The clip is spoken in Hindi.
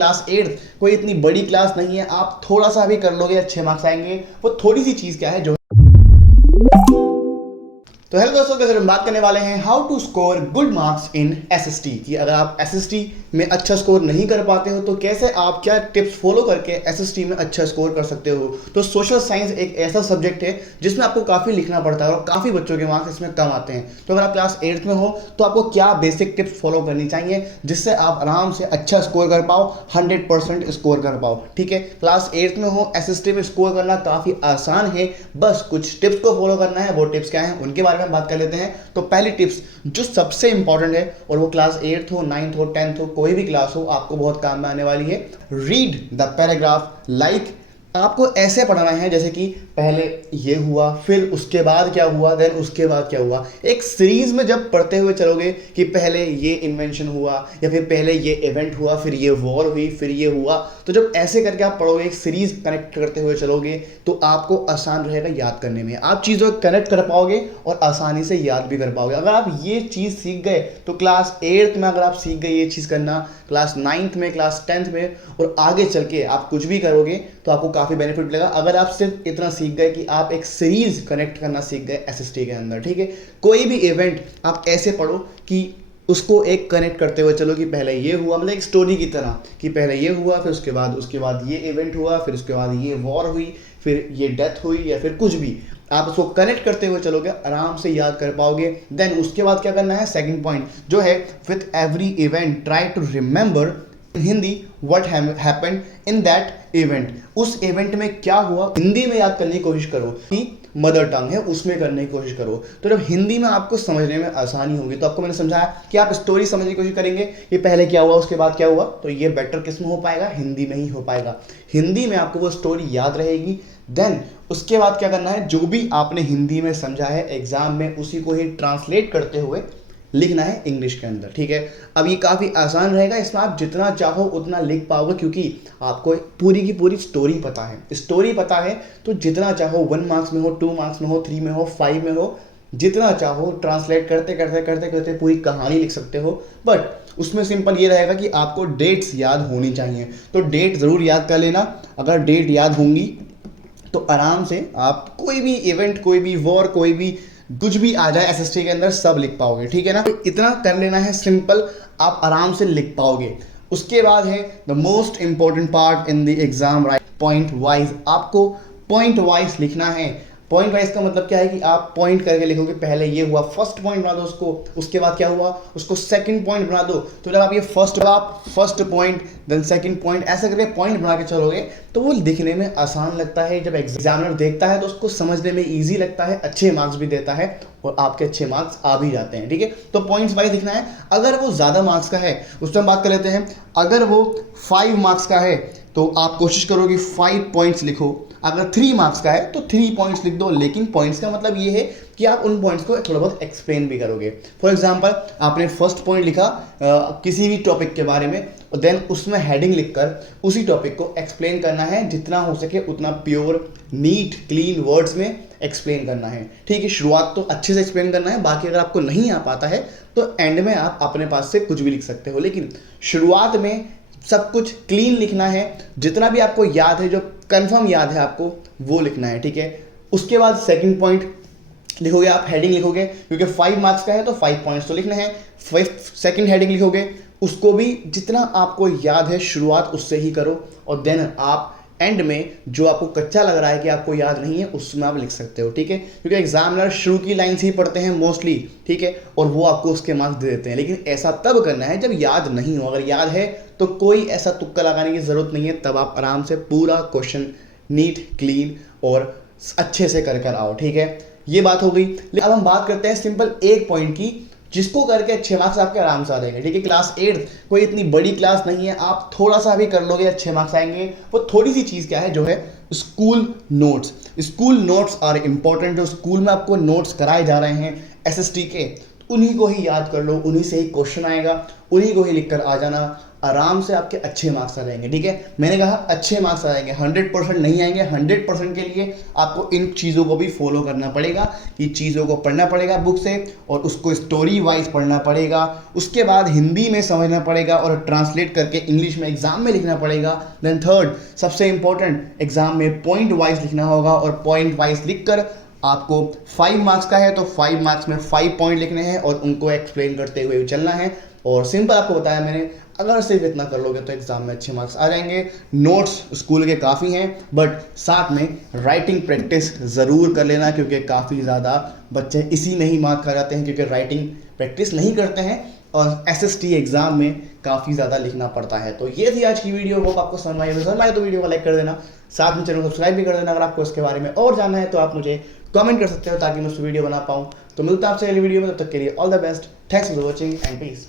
क्लास 8 कोई इतनी बड़ी क्लास नहीं है, आप थोड़ा सा भी कर लोगे अच्छे मार्क्स आएंगे। वो थोड़ी सी चीज क्या है जो तो हेलो दोस्तों, कैसे हम बात करने वाले हैं how to score good marks in SST कि अगर आप एसएसटी में अच्छा स्कोर नहीं कर पाते हो तो कैसे आप क्या टिप्स फॉलो करके एसएसटी में अच्छा स्कोर कर सकते हो। तो सोशल साइंस एक ऐसा सब्जेक्ट है जिसमें आपको काफ़ी लिखना पड़ता है और काफ़ी बच्चों के मार्क्स इसमें कम आते हैं। तो अगर आप क्लास 8 में हो तो आपको क्या बेसिक टिप्स फॉलो करनी चाहिए जिससे आप आराम से अच्छा स्कोर कर पाओ, 100% स्कोर कर पाओ। ठीक है, क्लास 8 में हो, एसएसटी में स्कोर करना काफ़ी आसान है, बस कुछ टिप्स को फॉलो करना है। वो टिप्स क्या हैं उनके बारे में बात कर लेते हैं। तो पहली टिप्स जो सबसे इंपॉर्टेंट है, और वो क्लास 8 हो, 9th हो, 10th हो, कोई भी क्लास हो, आपको बहुत काम में आने वाली है। रीड द पैराग्राफ लाइक आपको ऐसे पढ़ना है जैसे कि पहले ये हुआ, फिर उसके बाद क्या हुआ, देन उसके बाद क्या हुआ। एक सीरीज में जब पढ़ते हुए चलोगे कि पहले ये इन्वेंशन हुआ या फिर पहले ये इवेंट हुआ, फिर ये वॉर हुई, फिर ये हुआ, तो जब ऐसे करके आप पढ़ोगे, एक सीरीज कनेक्ट करते हुए चलोगे तो आपको आसान रहेगा याद करने में। आप चीज़ों को कनेक्ट कर पाओगे और आसानी से याद भी कर पाओगे। अगर आप ये चीज़ सीख गए तो क्लास 8 में अगर आप सीख गए ये चीज़ करना, क्लास 9th में, क्लास 10th में और आगे चल के आप कुछ भी करोगे तो आपको काफ़ी बेनिफिट मिलेगा। अगर आप सिर्फ इतना सीख गए कि आप एक सीरीज कनेक्ट करना सीख गए एसएसटी के अंदर। ठीक है, कोई भी इवेंट आप ऐसे पढ़ो कि उसको एक कनेक्ट करते हुए चलो कि पहले ये हुआ, मतलब एक स्टोरी की तरह कि पहले ये हुआ, फिर उसके बाद ये इवेंट हुआ, फिर उसके बाद ये वॉर हुई, फिर ये डेथ हुई, या फिर कुछ भी आप उसको कनेक्ट करते हुए चलोगे, आराम से याद कर पाओगे। देन उसके बाद क्या करना है, सेकंड पॉइंट जो है, with every event try to remember Hindi what happened in that event. उस इवेंट में क्या हुआ हिंदी में याद करने की कोशिश करो कि मदर टंग है उसमें करने की कोशिश करो। तो जब हिंदी में आपको समझने में आसानी होगी, तो आपको मैंने समझाया कि आप स्टोरी समझने की कोशिश करेंगे कि पहले क्या हुआ उसके बाद क्या हुआ, तो ये बेटर किस में हो पाएगा, हिंदी में ही हो पाएगा। हिंदी में आपको वो स्टोरी याद रहेगी। देन उसके बाद क्या करना है, जो भी आपने हिंदी में समझा है एग्जाम में उसी को ही ट्रांसलेट करते हुए लिखना है इंग्लिश के अंदर। ठीक है, अब ये काफ़ी आसान रहेगा, इसमें आप जितना चाहो उतना लिख पाओगे क्योंकि आपको पूरी की पूरी स्टोरी पता है। स्टोरी पता है तो जितना चाहो 1 मार्क्स में हो, 2 मार्क्स में हो, 3 में हो, 5 में हो, जितना चाहो ट्रांसलेट करते करते करते करते पूरी कहानी लिख सकते हो। बट उसमें सिंपल ये रहेगा कि आपको डेट्स याद होनी चाहिए, तो डेट ज़रूर याद कर लेना। अगर डेट याद होंगी तो आराम से आप कोई भी इवेंट, कोई भी वॉर, कोई भी कुछ भी आ जाए एसएसटी के अंदर सब लिख पाओगे। ठीक है ना, तो इतना कर लेना है सिंपल, आप आराम से लिख पाओगे। उसके बाद है the most important part in the exam, right point wise. आपको पॉइंट वाइज लिखना है। पॉइंट वाइज का मतलब क्या है कि आप पॉइंट करके लिखोगे, पहले ये हुआ, फर्स्ट पॉइंट बना दो उसको, उसके बाद क्या हुआ उसको सेकंड पॉइंट बना दो। तो जब आप ये first point then second point ऐसे करके पॉइंट बना के चलोगे तो वो दिखने में आसान लगता है। जब एग्जामिनर देखता है तो उसको समझने में ईजी लगता है, अच्छे मार्क्स भी देता है और आपके अच्छे मार्क्स आ भी जाते हैं। ठीक है, तो पॉइंट्स वाइज लिखना है। अगर वो ज़्यादा मार्क्स का है उस पर हम बात कर लेते हैं। अगर वो 5 मार्क्स का है तो आप कोशिश करो कि 5 पॉइंट्स लिखो। अगर 3 मार्क्स का है तो 3 पॉइंट्स लिख दो, लेकिन पॉइंट्स का मतलब ये है कि आप उन पॉइंट्स को थोड़ा बहुत एक्सप्लेन भी करोगे। फॉर एग्जांपल आपने फर्स्ट पॉइंट लिखा किसी भी टॉपिक के बारे में, और देन उसमें हेडिंग लिखकर उसी टॉपिक को एक्सप्लेन करना है, जितना हो सके उतना प्योर नीट क्लीन वर्ड्स में एक्सप्लेन करना है। ठीक है, शुरुआत तो अच्छे से एक्सप्लेन करना है, बाकी अगर आपको नहीं आ पाता है तो एंड में आप अपने पास से कुछ भी लिख सकते हो, लेकिन शुरुआत में सब कुछ क्लीन लिखना है। जितना भी आपको याद है, जो कंफर्म याद है आपको, वो लिखना है। ठीक है, उसके बाद सेकंड पॉइंट लिखोगे, आप हेडिंग लिखोगे क्योंकि 5 मार्क्स का है तो 5 पॉइंट्स तो लिखने हैं। सेकंड हेडिंग लिखोगे, उसको भी जितना आपको याद है शुरुआत उससे ही करो, और देन आप एंड में जो आपको कच्चा लग रहा है कि आपको याद नहीं है उसमें आप लिख सकते हो। ठीक है, क्योंकि एग्जामिनर शुरू की लाइन्स ही पढ़ते हैं मोस्टली। ठीक है, और वो आपको उसके मार्क्स दे देते हैं, लेकिन ऐसा तब करना है जब याद नहीं हो। अगर याद है तो कोई ऐसा तुक्का लगाने की ज़रूरत नहीं है, तब आप आराम से पूरा क्वेश्चन नीट क्लीन और अच्छे से कर आओ। ठीक है, ये बात हो गई। अब हम बात करते हैं सिंपल एक पॉइंट की जिसको करके अच्छे मार्क्स आपके आराम से आ जाएंगे। ठीक है, क्लास 8 कोई इतनी बड़ी क्लास नहीं है, आप थोड़ा सा भी कर लोगे अच्छे मार्क्स आएंगे। वो थोड़ी सी चीज़ क्या है जो है school notes. School notes are important. जो स्कूल में आपको नोट्स कराए जा रहे हैं एसएसटी के, उन्हीं को ही याद कर लो, उन्हीं से ही क्वेश्चन आएगा, उन्हीं को ही लिख कर आ जाना। आराम से आपके अच्छे मार्क्स आ जाएंगे। ठीक है, मैंने कहा अच्छे मार्क्स आ जाएंगे, 100% नहीं आएंगे। 100% के लिए आपको इन चीज़ों को भी फॉलो करना पड़ेगा कि चीज़ों को पढ़ना पड़ेगा बुक से और उसको स्टोरी वाइज पढ़ना पड़ेगा, उसके बाद हिंदी में समझना पड़ेगा और ट्रांसलेट करके इंग्लिश में एग्जाम में लिखना पड़ेगा। देन थर्ड, सबसे इंपॉर्टेंट, एग्जाम में पॉइंट वाइज लिखना होगा और पॉइंट वाइज लिखकर आपको 5 मार्क्स का है तो 5 मार्क्स में 5 पॉइंट लिखने हैं और उनको एक्सप्लेन करते हुए चलना है। और सिंपल आपको बताया मैंने, अगर सिर्फ इतना कर लोगे तो एग्जाम में अच्छे मार्क्स आ जाएंगे। नोट्स स्कूल के काफ़ी हैं, बट साथ में राइटिंग प्रैक्टिस ज़रूर कर लेना, क्योंकि काफ़ी ज़्यादा बच्चे इसी में ही मार्क खा जाते हैं क्योंकि राइटिंग प्रैक्टिस नहीं करते हैं और एसएसटी एग्जाम में काफ़ी ज़्यादा लिखना पड़ता है। तो ये थी आज की वीडियो, होप आपको समझ आई। समझ आए तो वीडियो को लाइक कर देना, साथ में चैनल को सब्सक्राइब भी कर देना। अगर आपको इसके बारे में और जानना है तो आप मुझे कमेंट कर सकते हो ताकि मैं उस वीडियो बना पाऊँ। तो मिलता है आपसे अगली वीडियो में, तब तक के लिए all the best, thanks for watching and piece.